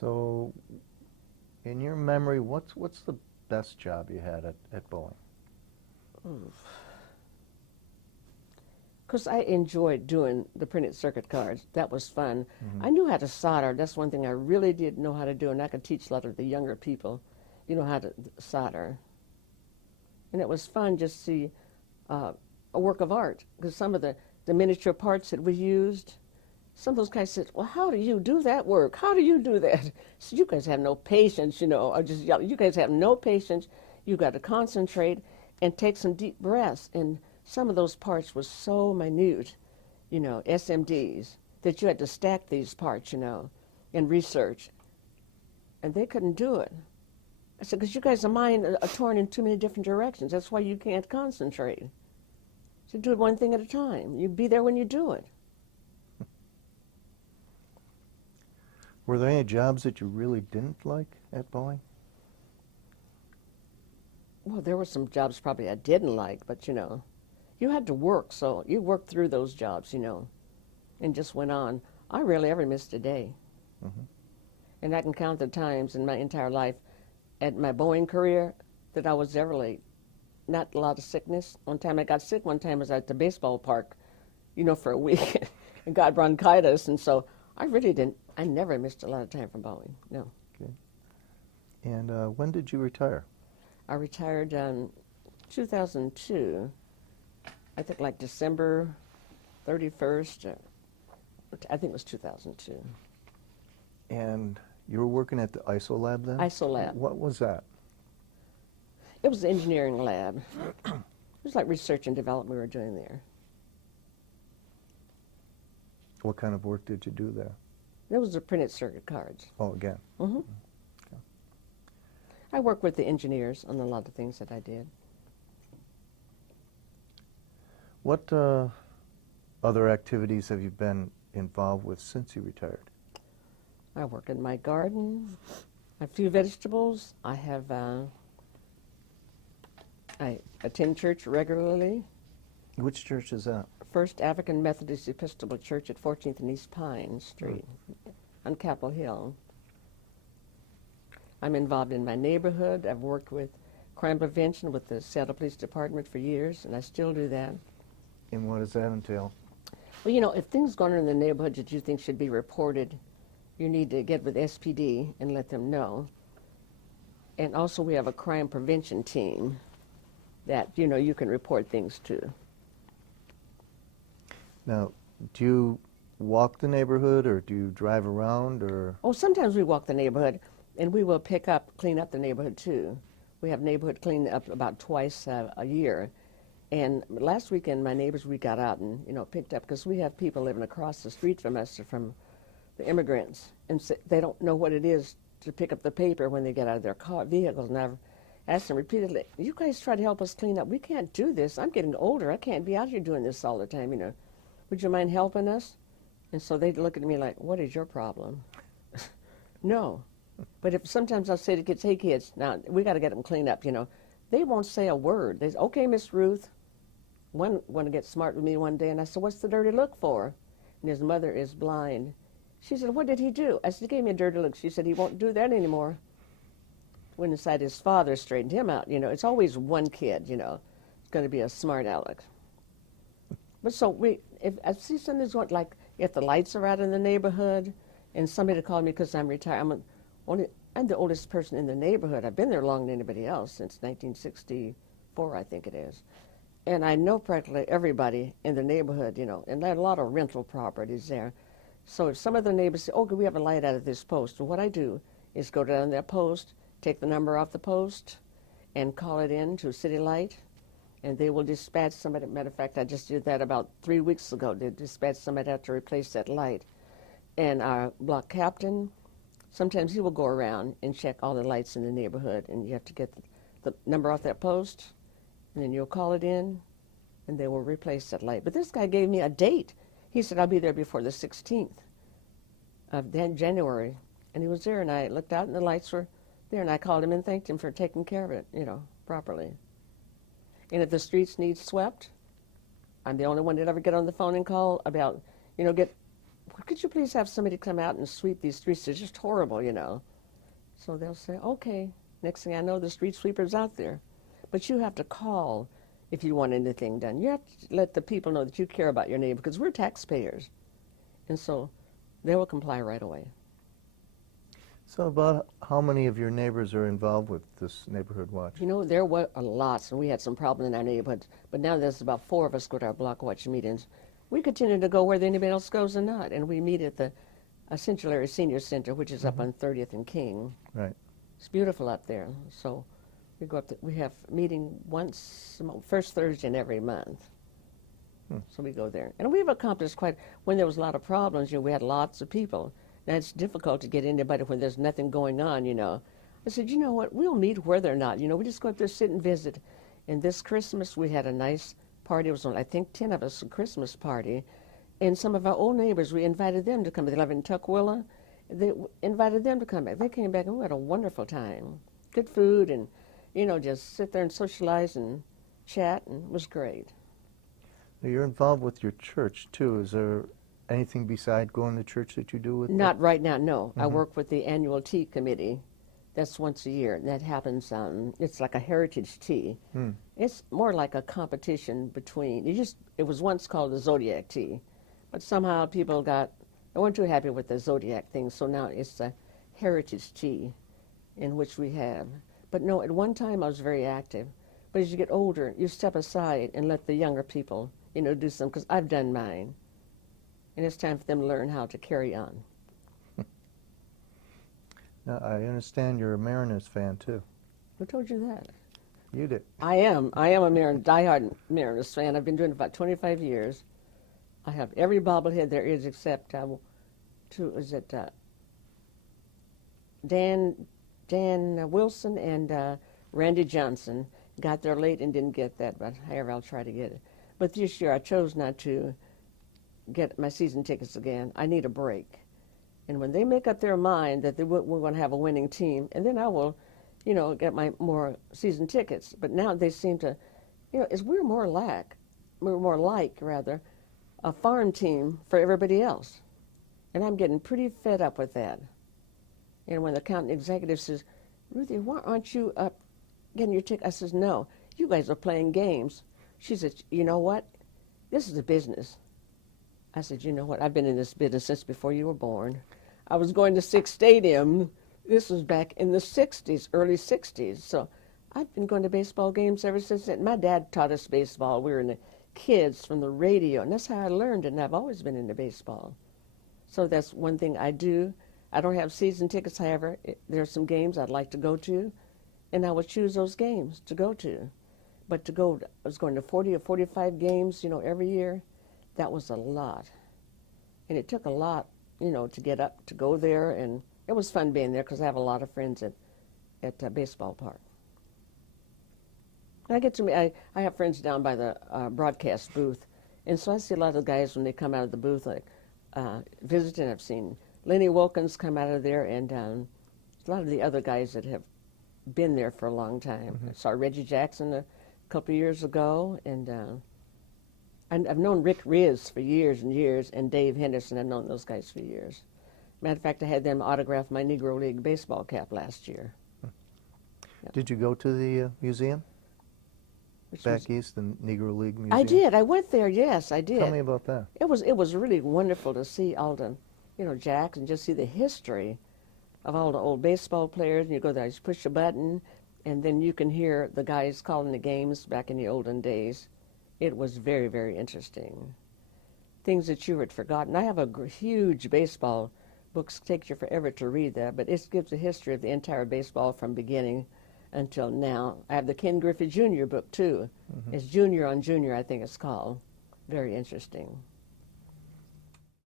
So, in your memory, what's the best job you had at Boeing? Because I enjoyed doing the printed circuit cards. That was fun. Mm-hmm. I knew how to solder. That's one thing I really did know how to do, and I could teach a lot of the younger people, how to solder. And it was fun just to see a work of art, because some of the miniature parts that we used, some of those guys said, well, how do you do that work? How do you do that? So you guys have no patience, I just yell, you guys have no patience. You got to concentrate and take some deep breaths. And some of those parts were so minute, SMDs, that you had to stack these parts, and research. And they couldn't do it. I said, because you guys' mind are torn in too many different directions. That's why you can't concentrate. So do it one thing at a time. You be there when you do it. Were there any jobs that you really didn't like at Boeing? Well, there were some jobs probably I didn't like, but you had to work, so you worked through those jobs, and just went on. I rarely ever missed a day. Mm-hmm. And I can count the times in my entire life at my Boeing career that I was ever late. Not a lot of sickness. One time I got sick, one time I was at the baseball park, for a week, and got bronchitis, and so I never missed a lot of time from Boeing, no. Okay. And when did you retire? I retired in 2002, I think like December 31st, I think it was 2002. And you were working at the ISO lab then? ISO lab. What was that? It was an engineering lab. It was like research and development we were doing there. What kind of work did you do there? It was the printed circuit cards. Oh, again. Mm-hmm. Okay. I worked with the engineers on a lot of things that I did. What other activities have you been involved with since you retired? I work in my garden, a few vegetables. I attend church regularly. Which church is that? First African Methodist Episcopal Church at 14th and East Pine Street on Capitol Hill. I'm involved in my neighborhood. I've worked with crime prevention with the Seattle Police Department for years, and I still do that. And what does that entail? Well, if things go on in the neighborhood that you think should be reported, you need to get with SPD and let them know. And also we have a crime prevention team that, you can report things to. Now, do you walk the neighborhood or do you drive around or? Oh, sometimes we walk the neighborhood, and we will clean up the neighborhood too. We have neighborhood clean up about twice a year. And last weekend, my neighbors, we got out and, picked up, because we have people living across the street from us, from the immigrants, and so they don't know what it is to pick up the paper when they get out of their vehicles. And I've asked them repeatedly, you guys try to help us clean up. We can't do this. I'm getting older. I can't be out here doing this all the time, Would you mind helping us? And so they look at me like, what is your problem? No. But if sometimes I'll say to kids, hey kids, now we got to get them cleaned up, They won't say a word. They say, okay, Miss Ruth. One wanted to get smart with me one day, and I said, what's the dirty look for? And his mother is blind. She said, what did he do? I said, he gave me a dirty look. She said, he won't do that anymore. Went inside, his father straightened him out. It's always one kid, it's going to be a smart aleck. But so if I see something that's like, if the lights are out in the neighborhood, and somebody called me because I'm retired, I'm the oldest person in the neighborhood. I've been there longer than anybody else since 1964, I think it is. And I know practically everybody in the neighborhood, and there are a lot of rental properties there. So if some of the neighbors say, oh, we have a light out at this post, well, what I do is go down that post, take the number off the post, and call it in to City Light, and they will dispatch somebody. Matter of fact, I just did that about 3 weeks ago. They dispatched somebody out to replace that light. And our block captain, sometimes he will go around and check all the lights in the neighborhood, and you have to get the number off that post, and then you'll call it in, and they will replace that light. But this guy gave me a date. He said, I'll be there before the 16th of January. And he was there, and I looked out, and the lights were there, and I called him and thanked him for taking care of it, properly. And if the streets need swept, I'm the only one that ever get on the phone and call about, could you please have somebody come out and sweep these streets? They're just horrible, you know. So they'll say, okay. Next thing I know, the street sweeper's out there. But you have to call if you want anything done. You have to let the people know that you care about your neighbor, because we're taxpayers. And so they will comply right away. So about how many of your neighbors are involved with this neighborhood watch? You know, there were lots, and we had some problems in our neighborhood. But now there's about 4 of us go to our block watch meetings. We continue to go where anybody else goes or not. And we meet at the Central Area Senior Center, which is up on 30th and King. Right. It's beautiful up there. So we go up there. We have meeting first Thursday in every month. So we go there. And we've accomplished quite, when there was a lot of problems, you know, we had lots of people. Now, it's difficult to get anybody when there's nothing going on, you know. I said, you know what, we'll meet where they're not. You know, we just go up there, sit and visit. And this Christmas, we had a nice party. It was, I think, 10 of us, a Christmas party. And some of our old neighbors, we invited them to come. They live in Tukwila. They invited them to come back. They came back, and we had a wonderful time. Good food, and, you know, just sit there and socialize and chat, and it was great. You're involved with your church, too. Is there anything beside going to church that you do with Not right now, no. I work with the annual tea committee. That's once a year, and that happens, it's like a heritage tea. It's more like a competition between, it was once called the Zodiac tea, but somehow people they weren't too happy with the Zodiac thing, so now it's a heritage tea in which we have. But no, at one time I was very active, but as you get older, you step aside and let the younger people, you know, do some, because I've done mine. And it's time for them to learn how to carry on. Now, I understand you're a Mariners fan, too. Who told you that? You did. I am a diehard Mariners fan. I've been doing it about 25 years. I have every bobblehead there is except, Dan Wilson and Randy Johnson. Got there late and didn't get that, but however, I'll try to get it. But this year I chose not to get my season tickets again. I need a break. And when they make up their mind that we're going to have a winning team, and then I will, you know, get my more season tickets. But now they seem to, you know, we're more like a farm team for everybody else. And I'm getting pretty fed up with that. And when the county executive says, Ruthie, why aren't you up getting your ticket? I says, no, you guys are playing games. She said, you know what? This is a business. I said, you know what? I've been in this business since before you were born. I was going to Sick Stadium. This was back in the 60s, early 60s. So I've been going to baseball games ever since then. My dad taught us baseball. We were in the kids from the radio, and that's how I learned it, and I've always been into baseball. So that's one thing I do. I don't have season tickets, however. There are some games I'd like to go to, and I would choose those games to go to. But I was going to 40 or 45 games, you know, every year. That was a lot. And it took a lot, you know, to get up, to go there, and it was fun being there because I have a lot of friends at Baseball Park. I have friends down by the broadcast booth, and so I see a lot of the guys when they come out of the booth, like visiting. I've seen Lenny Wilkins come out of there, and a lot of the other guys that have been there for a long time. I saw Reggie Jackson a couple of years ago, and I've known Rick Riz for years and years, and Dave Henderson. I've known those guys for years. Matter of fact, I had them autograph my Negro League baseball cap last year. Did you go to the museum? Back east, the Negro League Museum? I did. I went there, yes, I did. Tell me about that. It was really wonderful to see all the, you know, Jacks, and just see the history of all the old baseball players. And you go there, you just push a button, and then you can hear the guys calling the games back in the olden days. It was very, very interesting. Things that you had forgotten. I have a huge baseball book. Takes you forever to read that, but it gives a history of the entire baseball from beginning until now. I have the Ken Griffey Jr. book, too. It's Junior on Junior, I think it's called. Very interesting.